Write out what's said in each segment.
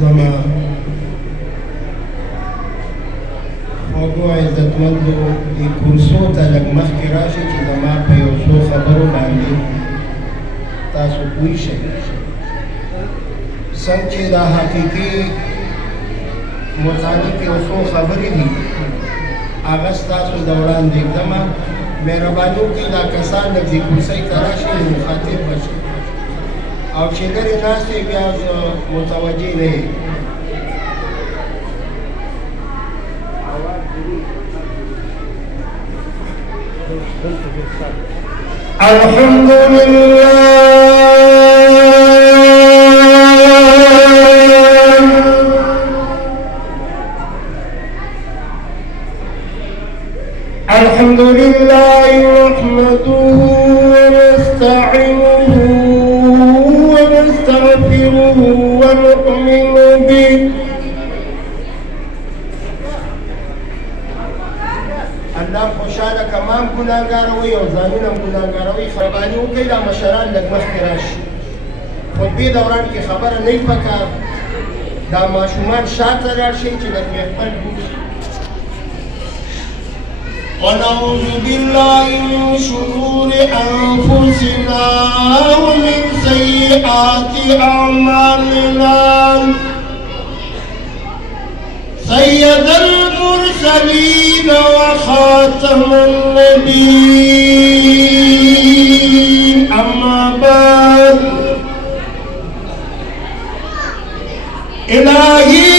زما خوږو عزتمندو دې کورسو ته لږ مخکې راشئ چې زما په یو څو خبرو باندې تاسو پوه شئ. څنګه چې دا حقیقي مصانف یو څو خبرې دي هغه ستاسو د وړاندې ږدمه. مهرباني وکړئ دا کسان لږ دې کورسۍ ته راشئ نو مخاطب به شي، او چې لرې ناست یې بیا متوجه نه یې. الحمد لله نحمده ونستعينه ونستغفره ونؤمن به. الله خوشحاله کمام ګناهګاروي او ځانونه هم ګناهګاروي. مهرباني وکړئ دا مشران لږ مخکې راشي. خطبې دوران کې خبره نه وي پکار، دا ماشومان شاته لاړ شي چې لږ محفل وشي. ونعوذ بالله من شرور أنفسنا ومن سيئات أعمالنا. سيد المرسلين وخاتم النبيين، أما بعد إلهي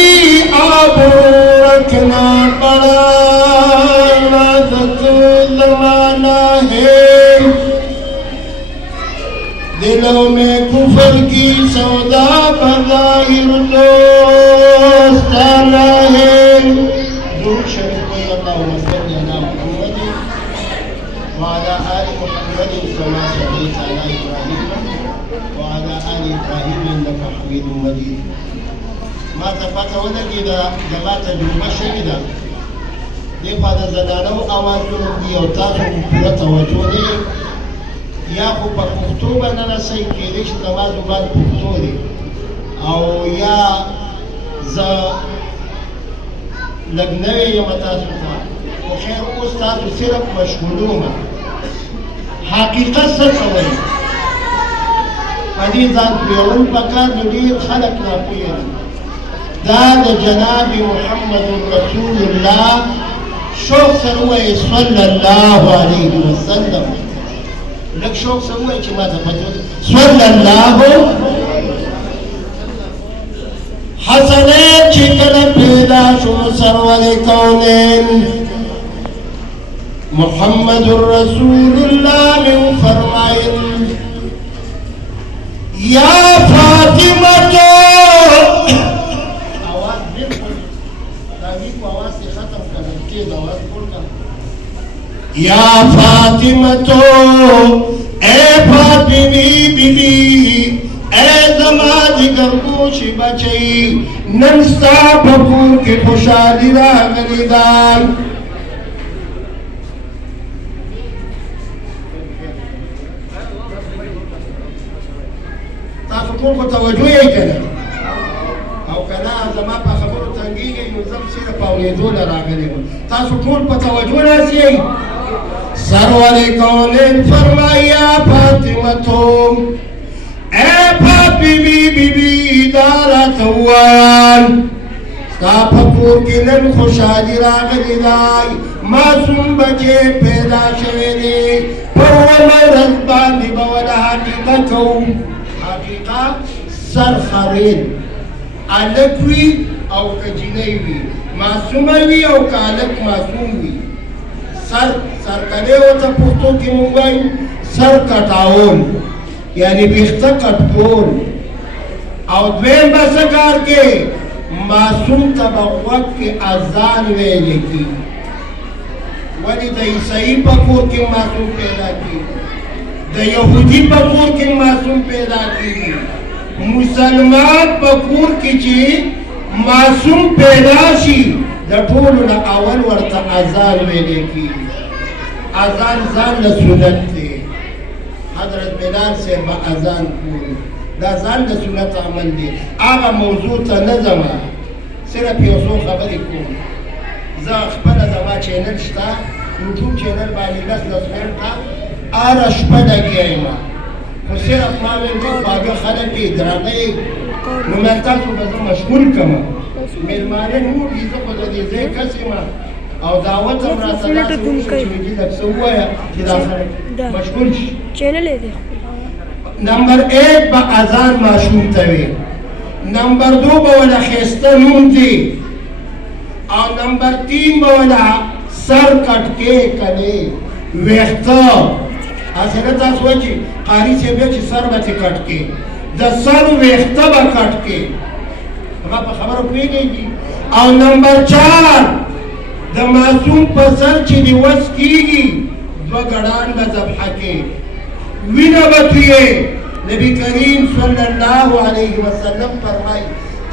أبركنا زمانہ ہے، دلوں میں کفر کی سودا بظاہر دوستانہ ہے. درود شریف کوئی اللہم صلی علی محمد وعلی آل محمد كما صليت على إبراهيم وعلى آل إبراهيم إنك حميد مجيد. ما تفاته ولګي دا ما تجربه شوې ده دې په د زنانو اوازونو کې او تاسو پوره توجه دی یا خو په پښتو باندې رسئ کېدای شي زما زبان پښتو دی او یا زه لږ نوی یم تاسو ته خو خیر اوس تاسو صرف مشغولومه. حقیقت څه ته وایي په دې ځان پوهول پکار نو ډېر خلک ناپوهه دي. دا د جناب محمد رسول الله شوق سره وایي صلی الله علیه وسلم. لږ شوق سره وایي چې ما ته پته صلی الله حسنین چې کله پیدا شو سرور کونین محمد رسول الله من فرمایل یا فاطمه یا فاطمتو اے فاطمی بی بی اے زمانی گرگوش بچئی ننستا پکور کے خوشحالی راغلی دار. تاسو ټول کو توجه یې کړه او کله زما په خبرو تنګیږي نو زم سره پاولیدو راغلی وم. تاسو ټول په توجه راځئ. سرور کونین فرمایا فاطمہ تو اے فاطمی بی بی دارا توان ستا پکور کی نن خوشحالی راغلی دائی معصوم بچے پیدا شوی دی پرومن رزبان دی بولا حقیقت ہو. حقیقت سر خرید الکوی او کجنیوی معصوم وی او کالک معصوم وی. سر کنے ہوتا پختو کی مونگائی سر کٹاؤن یعنی بیختا کٹکون او دوین بسکار کے معصوم تبغوک کے ازان ویلے کی ولی دا عیسائی پکور کی معصوم پیدا کی دا یہودی پکور کی معصوم پیدا کی مسلمان پکور کی چی معصوم پیدا شی دا ټولو نه اول ورته اذان ویلې کېږي. اذان ځان له سنت دی. حضرت بلال صاحب به اذان کول دا ځان د سنت عمل دی هغه موضوع ته نه ځمه صرف یو څو خبرې کوم زه خپله زما چینل شته یوټیوب چینل باندې لس منټه هره شپه لګیا یم خو صرف ما ویل ډېر خواږه خلک دي درانه یې نو مې تاسو به زه مشغول کړم مېلمانه نور دي زه خو د دې ځای کس یم او دعوت هم راته داسې وشو چې ویلي لږ څه ووایه چې دا خلک مشغول شي چینل یې دی نمبر 1 به اذان ماشوم ته وي نمبر 2 به ولا ښایسته نوم دی او نمبر 3 به ولا سر کټ کې کنې ویښته هسې نه تاسو وایي چې قاري صاحب بیا چې سر به ترې کټ کې د سر ویښته به کټ کې هغه په خبره پوهېږي او نمبر 4 د معصوم په سر چې دې وس کېږي 2 ګډان به ذبحه کې وینه به تویې نبی کریم صلی الله علیه وسلم فرمایي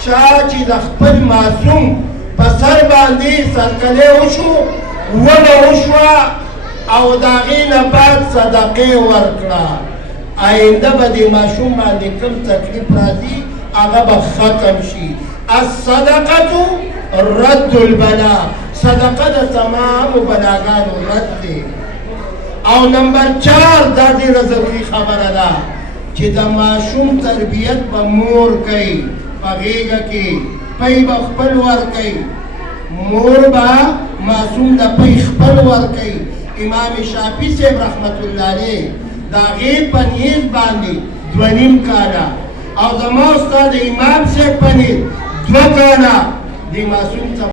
چا چې د خپل معصوم په سر باندې سرکلی وشو وبه وشوه او د هغې نه بعد صدقې ورکړه آینده به د ماشوم باندې کوم تکلیف راځي هغه به ختم شي الصدقة رد البلا صدقه د تمامو بلاګانو رد دی او نمبر 4 دا ډېره ضروري خبره ده چې د ماشوم تربیت به مور کوي په غېږه کې پی به خپل ورکوي مور به معصوم د پی خپل ورکوي امام شافعي صاحب رحمت الله علیه د هغې په نیز باندې 2.5 کاله او زما استاد امام صاحب په نیز 2 کاله د معصوم